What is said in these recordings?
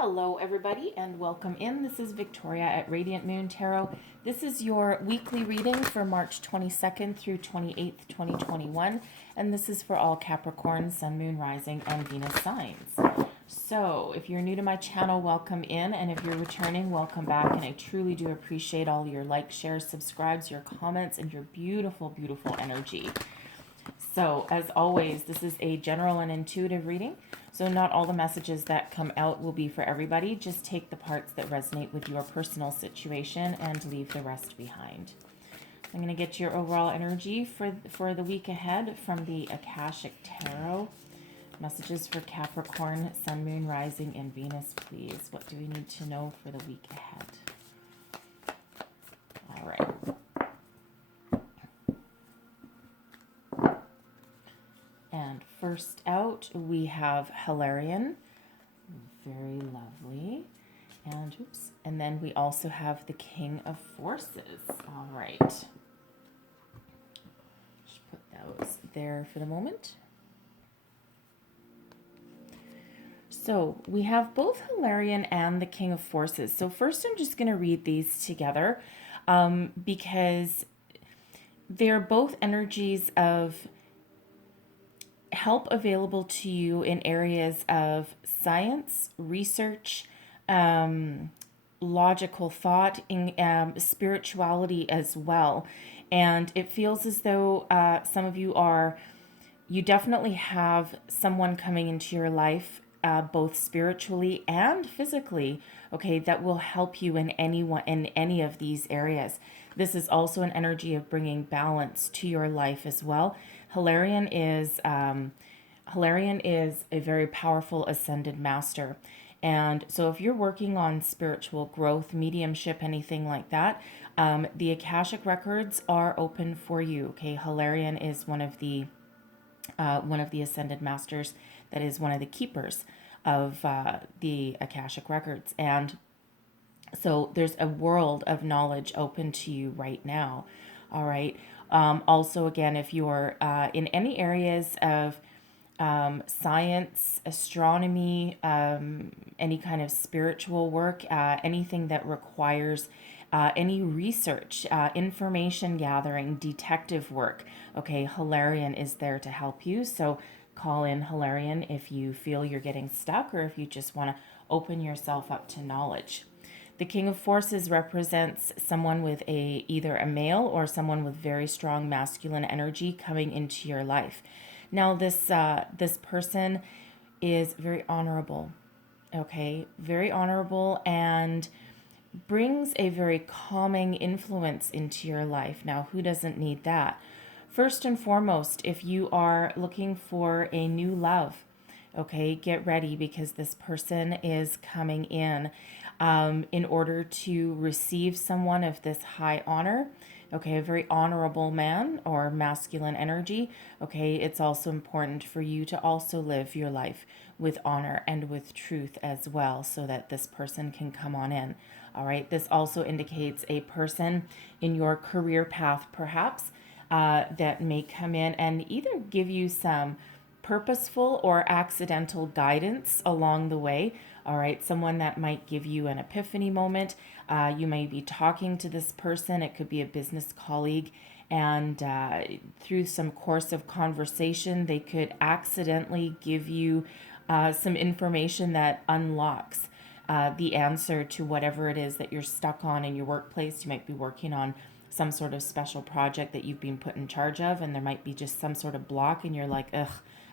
Hello, everybody, and welcome in. This is Victoria at Radiant Moon Tarot. This is your weekly reading for March 22nd through 28th, 2021, and this is for all Capricorn, Sun, Moon, Rising, and Venus signs. So, if you're new to my channel, welcome in, and if you're returning, welcome back, and I truly do appreciate all your likes, shares, subscribes, your comments, and your beautiful, beautiful energy. So, as always, this is a general and intuitive reading. So not all the messages that come out will be for everybody. Just take the parts that resonate with your personal situation and leave the rest behind. I'm going to get your overall energy for the week ahead from the Akashic Tarot. Messages for Capricorn, Sun, Moon, Rising, and Venus, please. What do we need to know for the week ahead? All right. And first out, we have Hilarion. Very lovely. And then we also have the King of Forces. All right. Just put those there for the moment. So we have both Hilarion and the King of Forces. So first I'm just going to read these together because they're both energies of help available to you in areas of science, research, logical thought, in spirituality as well. And it feels as though some of you definitely have someone coming into your life, both spiritually and physically, okay, that will help you in any of these areas. This is also an energy of bringing balance to your life as well. Hilarion is a very powerful ascended master. And so if you're working on spiritual growth, mediumship, anything like that, the Akashic records are open for you. Okay, Hilarion is one of the ascended masters that is one of the keepers of the Akashic records. And so there's a world of knowledge open to you right now. All right. Also, again, if you're in any areas of science, astronomy, any kind of spiritual work, anything that requires any research, information gathering, detective work, okay, Hilarion is there to help you. So call in Hilarion if you feel you're getting stuck or if you just want to open yourself up to knowledge. The King of Forces represents someone with either a male or someone with very strong masculine energy coming into your life. Now, this person is very honorable, okay? Very honorable and brings a very calming influence into your life. Now, who doesn't need that? First and foremost, if you are looking for a new love, okay, get ready because this person is coming in order to receive someone of this high honor. Okay, a very honorable man or masculine energy. Okay, it's also important for you to also live your life with honor and with truth as well so that this person can come on in. All right, this also indicates a person in your career path perhaps that may come in and either give you some purposeful or accidental guidance along the way. All right, someone that might give you an epiphany moment. You may be talking to this person. It could be a business colleague. And through some course of conversation, they could accidentally give you some information that unlocks the answer to whatever it is that you're stuck on in your workplace. You might be working on some sort of special project that you've been put in charge of, and there might be just some sort of block, and you're like, ugh,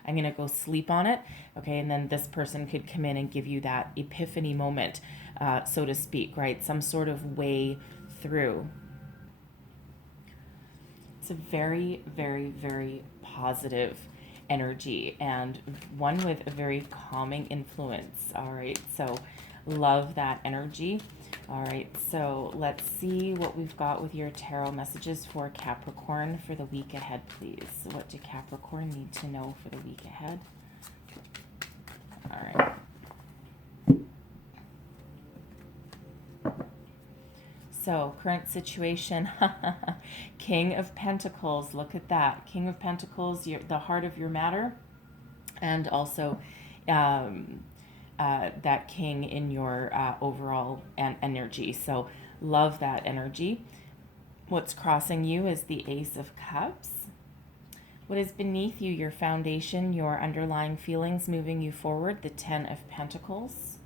I'm going to go sleep on it. Okay, and then this person could come in and give you that epiphany moment, so to speak, right? Some sort of way through. It's a very, very, very positive energy and one with a very calming influence. All right, so love that energy. All right, so let's see what we've got with your tarot messages for Capricorn for the week ahead, please. So what do Capricorn need to know for the week ahead? All right. So, current situation, King of Pentacles, look at that. King of Pentacles, the heart of your matter, and also that king in your overall energy. So love that energy. What's crossing you is the Ace of Cups. What is beneath you, your foundation, your underlying feelings moving you forward, the Ten of Pentacles.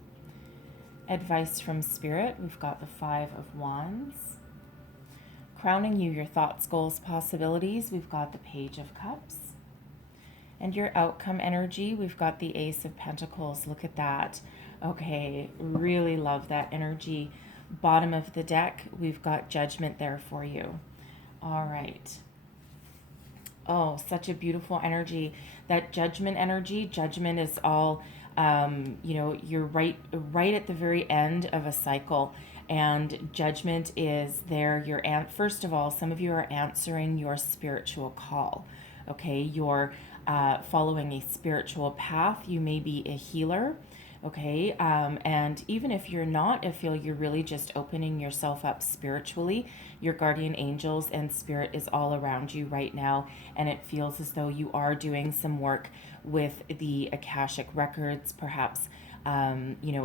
Advice from Spirit, we've got the Five of Wands. Crowning you, your thoughts, goals, possibilities, we've got the Page of Cups. And your outcome energy, we've got the Ace of Pentacles. Look at that. Okay, really love that energy. Bottom of the deck, we've got Judgment there for you. All right. Oh, such a beautiful energy. That Judgment energy, Judgment is all, you're right at the very end of a cycle. And Judgment is there. First of all, some of you are answering your spiritual call. Okay, you're following a spiritual path. You may be a healer. Okay, and even if you're not, I feel you're really just opening yourself up spiritually. Your guardian angels and spirit is all around you right now, and it feels as though you are doing some work with the Akashic records, perhaps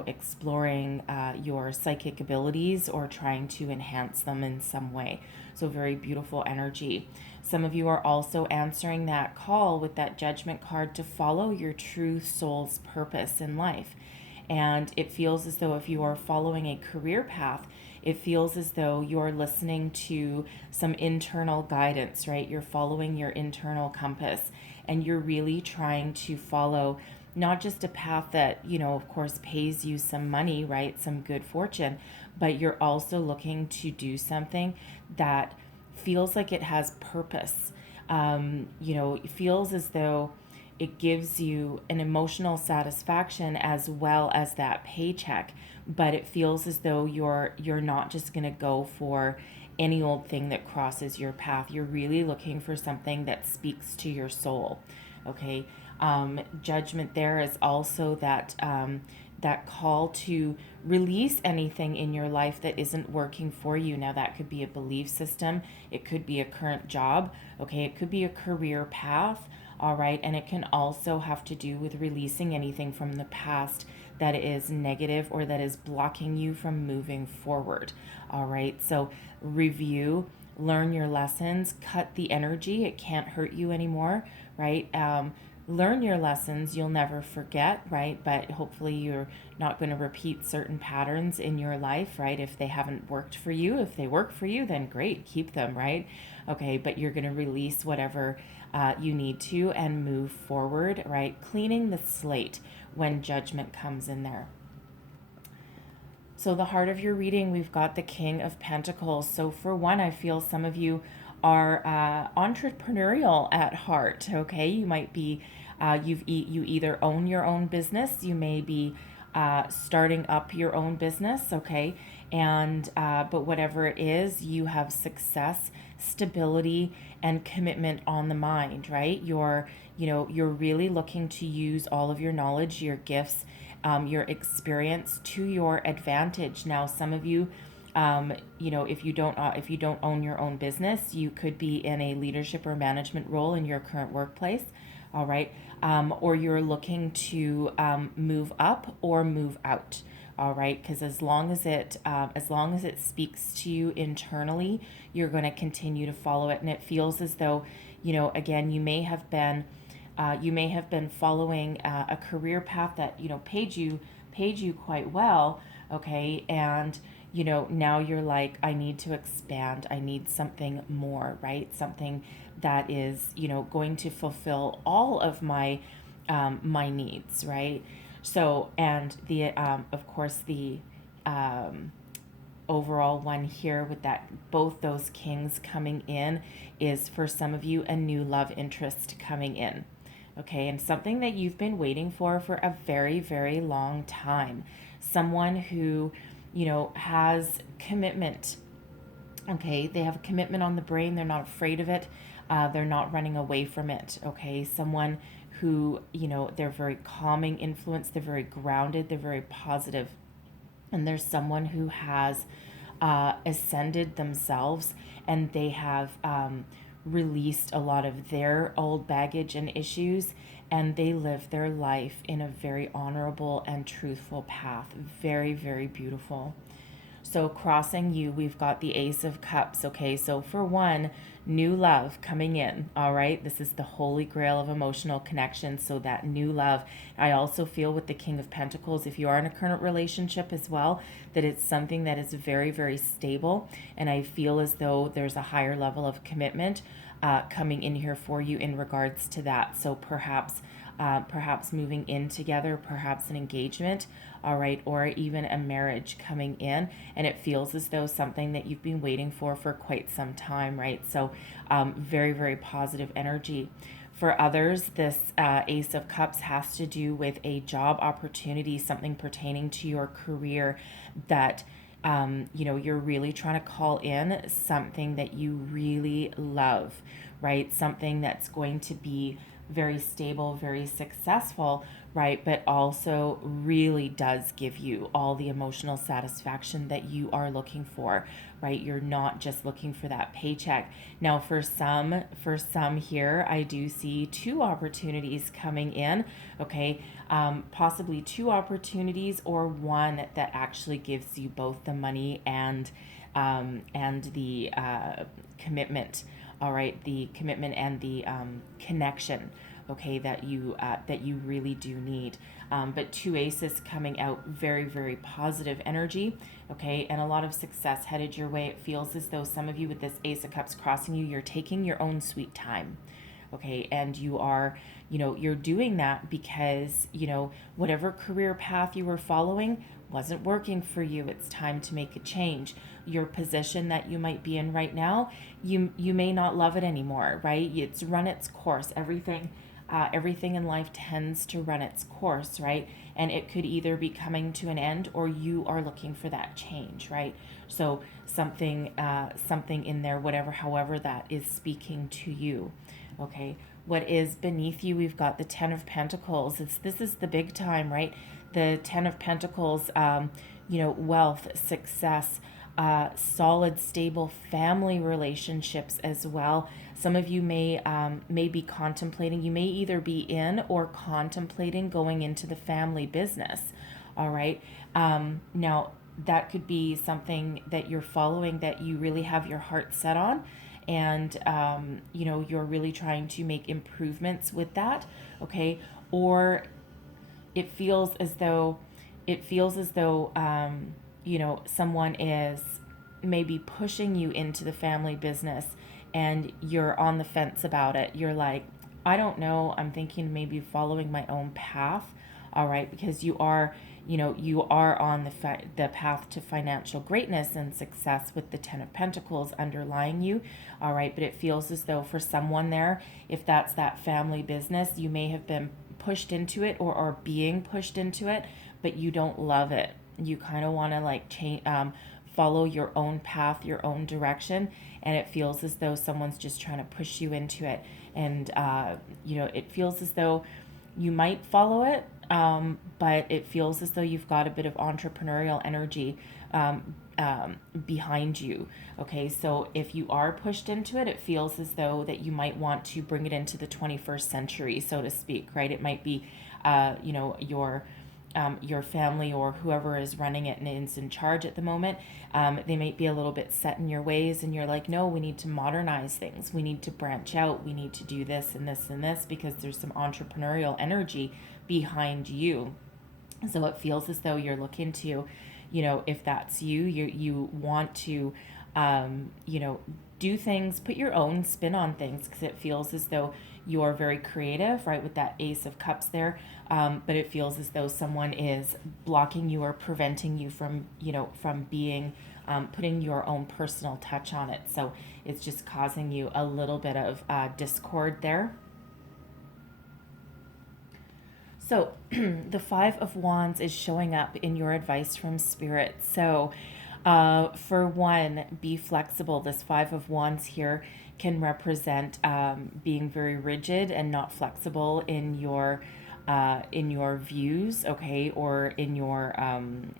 exploring your psychic abilities or trying to enhance them in some way. So very beautiful energy. Some of you are also answering that call with that Judgment card to follow your true soul's purpose in life. And it feels as though if you are following a career path, it feels as though you're listening to some internal guidance, right? You're following your internal compass, and you're really trying to follow not just a path that, of course, pays you some money, right? Some good fortune, but you're also looking to do something that feels like it has purpose. It feels as though it gives you an emotional satisfaction as well as that paycheck, but it feels as though you're not just going to go for any old thing that crosses your path. You're really looking for something that speaks to your soul. Okay. Judgment there is also that call to release anything in your life that isn't working for you. Now that could be a belief system, it could be a current job, okay, it could be a career path, all right, and it can also have to do with releasing anything from the past that is negative or that is blocking you from moving forward, all right. So review, learn your lessons, cut the energy, it can't hurt you anymore, right? Learn your lessons, you'll never forget, right? But hopefully you're not going to repeat certain patterns in your life, right? If they haven't worked for you, if they work for you, then great, keep them, right? Okay, but you're going to release whatever you need to and move forward, right? Cleaning the slate when Judgment comes in there. So the heart of your reading, we've got the King of Pentacles. So for one, I feel some of you are entrepreneurial at heart, okay? You might be, you either own your own business, you may be starting up your own business, okay? And, but whatever it is, you have success, stability, and commitment on the mind, right? You're really looking to use all of your knowledge, your gifts, your experience to your advantage. Now, some of you, if you don't own your own business, you could be in a leadership or management role in your current workplace, all right, or you're looking to move up or move out, all right, because as long as it speaks to you internally, you're going to continue to follow it, and it feels as though, again, you may have been following a career path that paid you quite well, okay, and now you're like, I need to expand, I need something more, right? Something that is going to fulfill all of my my needs, right? So, and the of course the overall one here with that, both those kings coming in, is for some of you a new love interest coming in. Okay, and something that you've been waiting for a very, very long time. Someone who, has commitment. Okay, they have a commitment on the brain. They're not afraid of it. They're not running away from it. Okay, someone who, they're very calming influence. They're very grounded. They're very positive. And there's someone who has ascended themselves, and they have released a lot of their old baggage and issues, and they live their life in a very honorable and truthful path. Very, very beautiful. So crossing you, we've got the Ace of Cups. Okay, so for one, new love coming in. All right, this is the holy grail of emotional connection. So that new love. I also feel with the King of Pentacles, if you are in a current relationship as well, that it's something that is very, very stable. And I feel as though there's a higher level of commitment coming in here for you in regards to that. So perhaps moving in together, perhaps an engagement, all right, or even a marriage coming in, and it feels as though something that you've been waiting for quite some time, right? So very, very positive energy. For others, this Ace of Cups has to do with a job opportunity, something pertaining to your career that you're really trying to call in, something that you really love, right? Something that's going to be very stable, very successful, right? But also really does give you all the emotional satisfaction that you are looking for, right? You're not just looking for that paycheck. Now, for some here, I do see two opportunities coming in, okay? Possibly two opportunities, or one that actually gives you both the money and the commitment. All right, the commitment and the connection, okay, that you really do need. But two aces coming out, very, very positive energy, okay, and a lot of success headed your way. It feels as though some of you with this Ace of Cups crossing you, you're taking your own sweet time, okay, and you are, you're doing that because, whatever career path you were following wasn't working for you. It's time to make a change. Your position that you might be in right now, you may not love it anymore, right? It's run its course. Everything in life tends to run its course, right? And it could either be coming to an end, or you are looking for that change, right? So something in there, however that is speaking to you, okay? What is beneath you? We've got the Ten of Pentacles. This is the big time, right? The Ten of Pentacles, wealth, success, solid, stable family relationships as well. Some of you may be contemplating, you may either be in or contemplating going into the family business. All right. Now, that could be something that you're following, that you really have your heart set on, and you're really trying to make improvements with that. Okay. Or it feels as though someone is maybe pushing you into the family business, and you're on the fence about it. You're like, I don't know, I'm thinking maybe following my own path. All right, because you are on the path to financial greatness and success with the Ten of Pentacles underlying you. All right, but it feels as though for someone there, if that's that family business, you may have been pushed into it, or are being pushed into it, but you don't love it. You kind of want to change, follow your own path, your own direction, and it feels as though someone's just trying to push you into it. And it feels as though you might follow it, but it feels as though you've got a bit of entrepreneurial energy behind you. Okay, so if you are pushed into it, it feels as though that you might want to bring it into the 21st century, so to speak, right? It might be, your family, or whoever is running it and is in charge at the moment. They might be a little bit set in your ways, and you're like, no, we need to modernize things. We need to branch out. We need to do this and this and this, because there's some entrepreneurial energy behind you. So it feels as though you're looking to, if that's you want to, do things, put your own spin on things, because it feels as though you're very creative, right, with that Ace of Cups there. But it feels as though someone is blocking you or preventing you from, being, putting your own personal touch on it. So it's just causing you a little bit of discord there. So the Five of Wands is showing up in your advice from Spirit. So for one, be flexible. This Five of Wands here can represent being very rigid and not flexible in your views, okay, or in your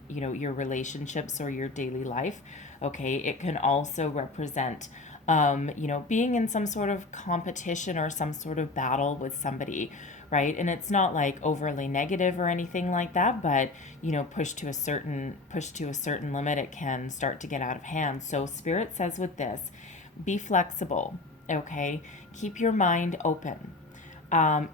your relationships or your daily life. Okay, it can also represent being in some sort of competition or some sort of battle with somebody, right? And it's not like overly negative or anything like that, but push to a certain limit, it can start to get out of hand. So Spirit says with this, be flexible, okay? Keep your mind open.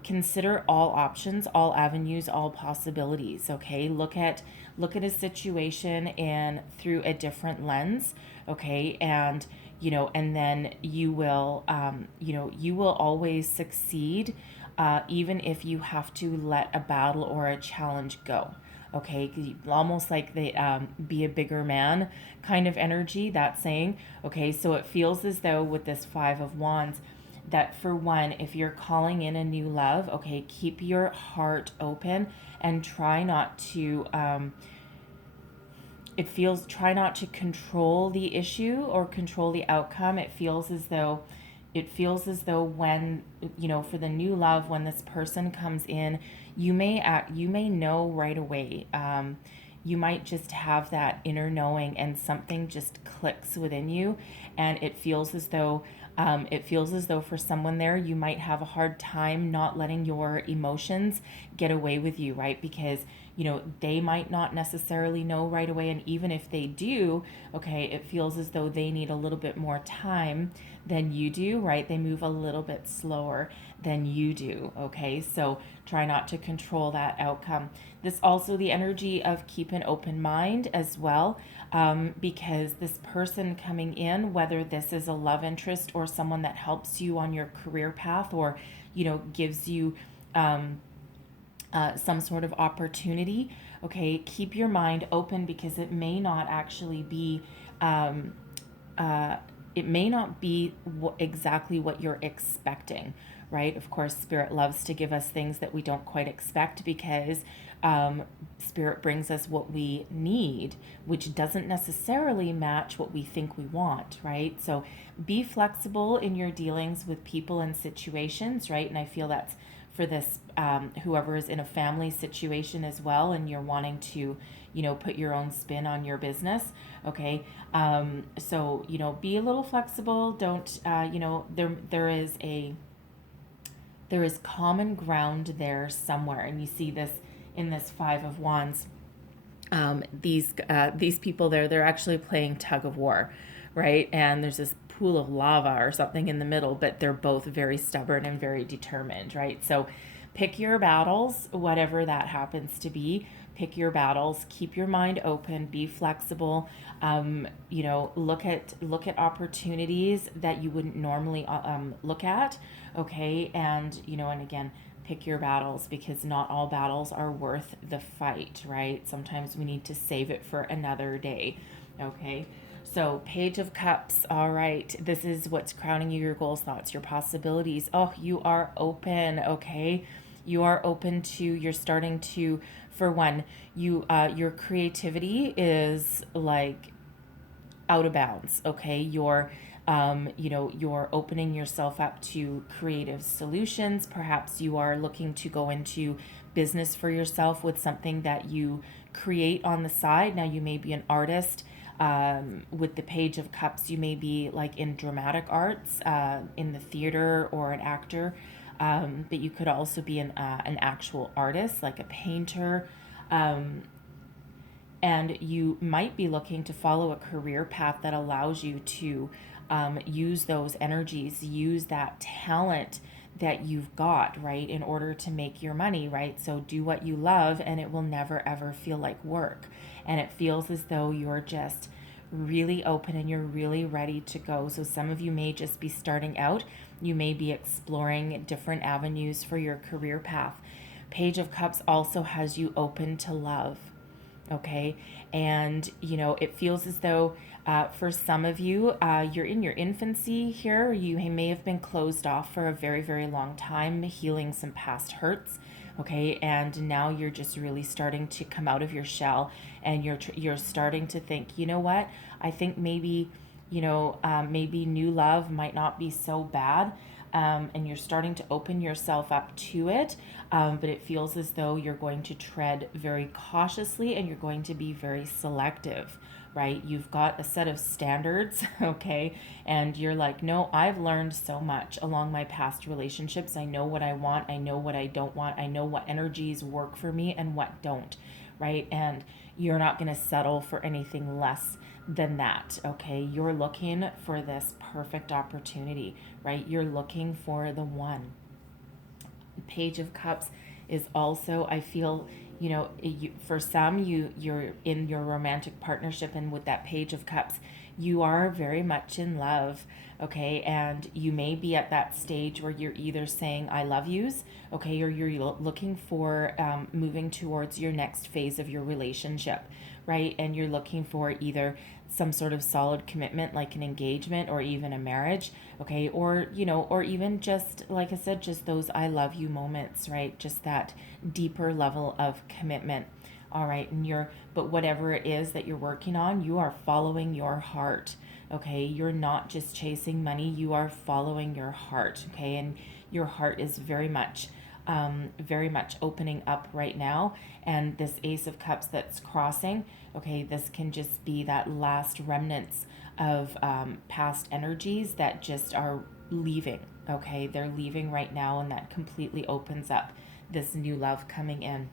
Consider all options, all avenues, all possibilities. Okay, look at a situation and through a different lens. Okay, and and then you will always succeed, even if you have to let a battle or a challenge go. Okay, almost like the be a bigger man kind of energy, that saying. Okay, so it feels as though with this Five of Wands, that for one, if you're calling in a new love, okay, keep your heart open and try not to try not to control the issue or control the outcome. It feels as though when for the new love, when this person comes in, you may know right away. You might just have that inner knowing and something just clicks within you, and it feels as though for someone there, you might have a hard time not letting your emotions get away with you, right? Because they might not necessarily know right away, and even if they do, okay, it feels as though they need a little bit more time than you do, right? They move a little bit slower than you do, okay? So try not to control that outcome. This also the energy of keep an open mind as well, because this person coming in, whether this is a love interest or someone that helps you on your career path, or gives you some sort of opportunity, okay, keep your mind open, because it may not actually be it may not be exactly what you're expecting, right? Of course, Spirit loves to give us things that we don't quite expect, because Spirit brings us what we need, which doesn't necessarily match what we think we want, right? So be flexible in your dealings with people and situations, right? And I feel that's for this whoever is in a family situation as well, and you're wanting to put your own spin on your business, okay? So be a little flexible. Don't there is common ground there somewhere, and you see this in this Five of Wands. These people they're actually playing tug of war, right? And there's this pool of lava or something in the middle, but they're both very stubborn and very determined, right? So pick your battles, whatever that happens to be. Pick your battles. Keep your mind open. Be flexible. Look at opportunities that you wouldn't normally look at. Okay, and again, pick your battles, because not all battles are worth the fight, right? Sometimes we need to save it for another day. Okay. So, Page of Cups. All right. This is what's crowning you, your goals, thoughts, your possibilities. Oh, you are open, okay? You are open to, you're starting to, for one, your creativity is like out of bounds, okay? You're opening yourself up to creative solutions. Perhaps you are looking to go into business for yourself with something that you create on the side. Now, you may be an artist. With the Page of Cups, you may be like in dramatic arts, in the theater, or an actor, but you could also be an actual artist, like a painter, and you might be looking to follow a career path that allows you to use those energies, use that talent that you've got, right, in order to make your money, right? So do what you love, and it will never ever feel like work. And it feels as though you're just really open and you're really ready to go. So some of you may just be starting out. You may be exploring different avenues for your career path. Page of Cups also has you open to love. Okay. And, it feels as though for some of you, you're in your infancy here. You may have been closed off for a very, very long time, healing some past hurts. Okay. And now you're just really starting to come out of your shell, and you're starting to think, you know what? I think maybe, maybe new love might not be so bad. and you're starting to open yourself up to it, but it feels as though you're going to tread very cautiously and you're going to be very selective, right? You've got a set of standards, okay? And you're like, no, I've learned so much along my past relationships. I know what I want, I know what I don't want, I know what energies work for me and what don't, right? And you're not going to settle for anything less than that, okay? You're looking for this perfect opportunity, right? You're looking for the one. Page of Cups is also, I feel, for some, you're in your romantic partnership, and with that Page of Cups, you are very much in love, okay? And you may be at that stage where you're either saying I love yous, okay, or you're looking for moving towards your next phase of your relationship, right? And you're looking for either some sort of solid commitment like an engagement or even a marriage, okay? Or, or even just, like I said, just those I love you moments, right? Just that deeper level of commitment. All right, but whatever it is that you're working on, you are following your heart, okay? You're not just chasing money, you are following your heart, okay? And your heart is very much opening up right now. And this Ace of Cups that's crossing, okay, this can just be that last remnants of past energies that just are leaving, okay? They're leaving right now, and that completely opens up this new love coming in.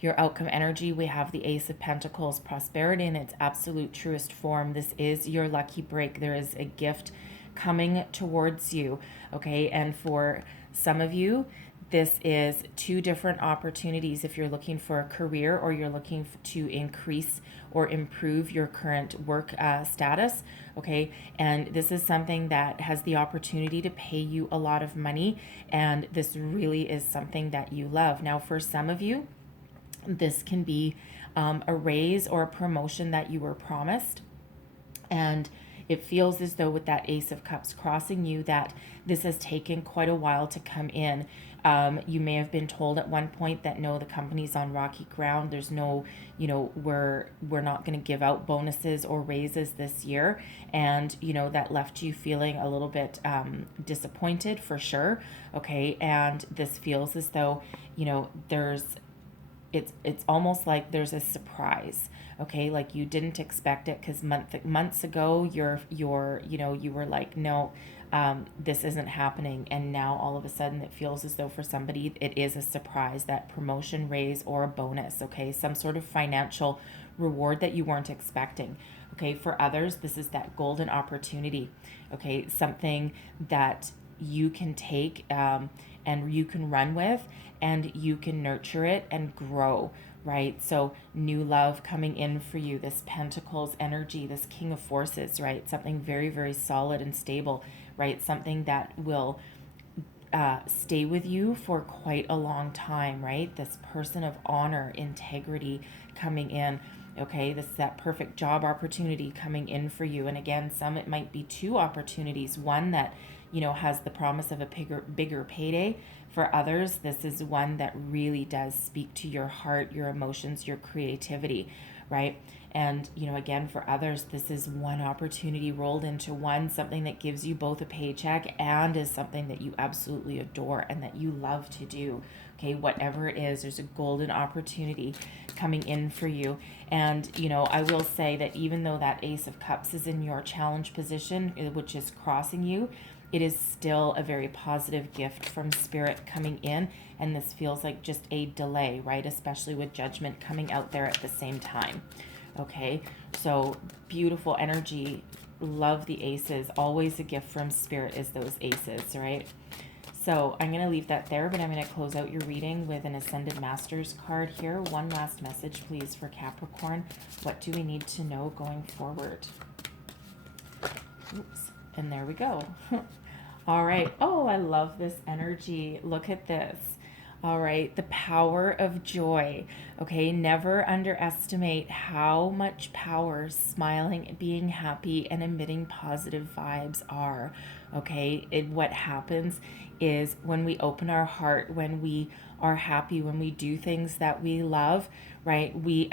Your outcome energy, we have the Ace of Pentacles, prosperity in its absolute truest form. This is your lucky break. There is a gift coming towards you, okay? And for some of you, this is two different opportunities if you're looking for a career or you're looking to increase or improve your current work status, okay? And this is something that has the opportunity to pay you a lot of money, and this really is something that you love. Now, for some of you, this can be a raise or a promotion that you were promised. And it feels as though with that Ace of Cups crossing you that this has taken quite a while to come in. You may have been told at one point that no, the company's on rocky ground. There's no, we're not going to give out bonuses or raises this year. And, that left you feeling a little bit disappointed for sure. Okay. And this feels as though, it's almost like there's a surprise, okay? Like you didn't expect it because months ago you were like, no, this isn't happening, and now all of a sudden it feels as though for somebody it is a surprise, that promotion, raise, or a bonus, okay? Some sort of financial reward that you weren't expecting. Okay, for others, this is that golden opportunity, okay? Something that you can take and you can run with, and you can nurture it and grow, right? So new love coming in for you, this Pentacles energy, this King of Forces, right? Something very, very solid and stable, right? Something that will stay with you for quite a long time, right? This person of honor, integrity coming in. Okay, this is that perfect job opportunity coming in for you. And again, some it might be two opportunities. One that, has the promise of a bigger payday. For others, this is one that really does speak to your heart, your emotions, your creativity, right? And, again, for others, this is one opportunity rolled into one, something that gives you both a paycheck and is something that you absolutely adore and that you love to do. Okay, whatever it is, there's a golden opportunity coming in for you. And, I will say that even though that Ace of Cups is in your challenge position, which is crossing you, it is still a very positive gift from Spirit coming in. And this feels like just a delay, right? Especially with Judgment coming out there at the same time. Okay, so beautiful energy. Love the aces. Always a gift from Spirit is those aces, right? So I'm going to leave that there, but I'm going to close out your reading with an Ascended Masters card here. One last message, please, for Capricorn. What do we need to know going forward? Oops. And there we go. All right. Oh, I love this energy. Look at this. All right. The power of joy. Okay. Never underestimate how much power smiling, being happy, and emitting positive vibes are. Okay. What happens is when we open our heart, when we are happy, when we do things that we love, right? We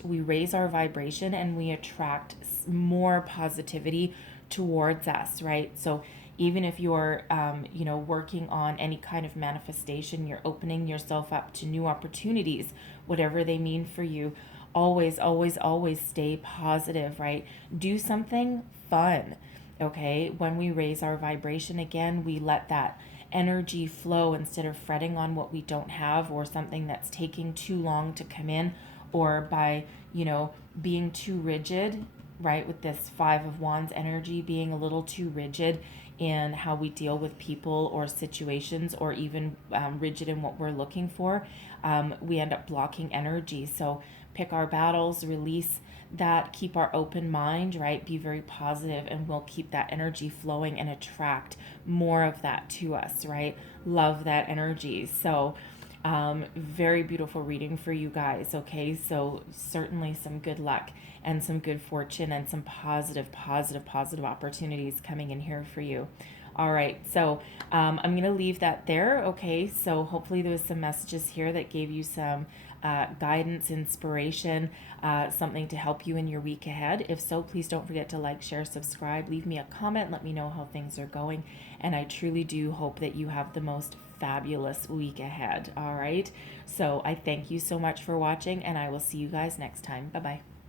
raise our vibration and we attract more positivity towards us, right? So Even if you're, working on any kind of manifestation, you're opening yourself up to new opportunities, whatever they mean for you. Always, always, always stay positive, right? Do something fun. Okay, when we raise our vibration again, we let that energy flow instead of fretting on what we don't have or something that's taking too long to come in, or by, being too rigid, right? With this Five of Wands energy, being a little too rigid in how we deal with people or situations, or even rigid in what we're looking for, we end up blocking energy. So pick our battles, release that, keep our open mind, right? Be very positive, and we'll keep that energy flowing and attract more of that to us, right? Love that energy. So, very beautiful reading for you guys, okay? So, certainly some good luck and some good fortune and some positive, positive, positive opportunities coming in here for you. All right, so I'm going to leave that there, okay? So hopefully there was some messages here that gave you some guidance, inspiration, something to help you in your week ahead. If so, please don't forget to like, share, subscribe, leave me a comment, let me know how things are going. And I truly do hope that you have the most fabulous week ahead, all right? So I thank you so much for watching, and I will see you guys next time. Bye-bye.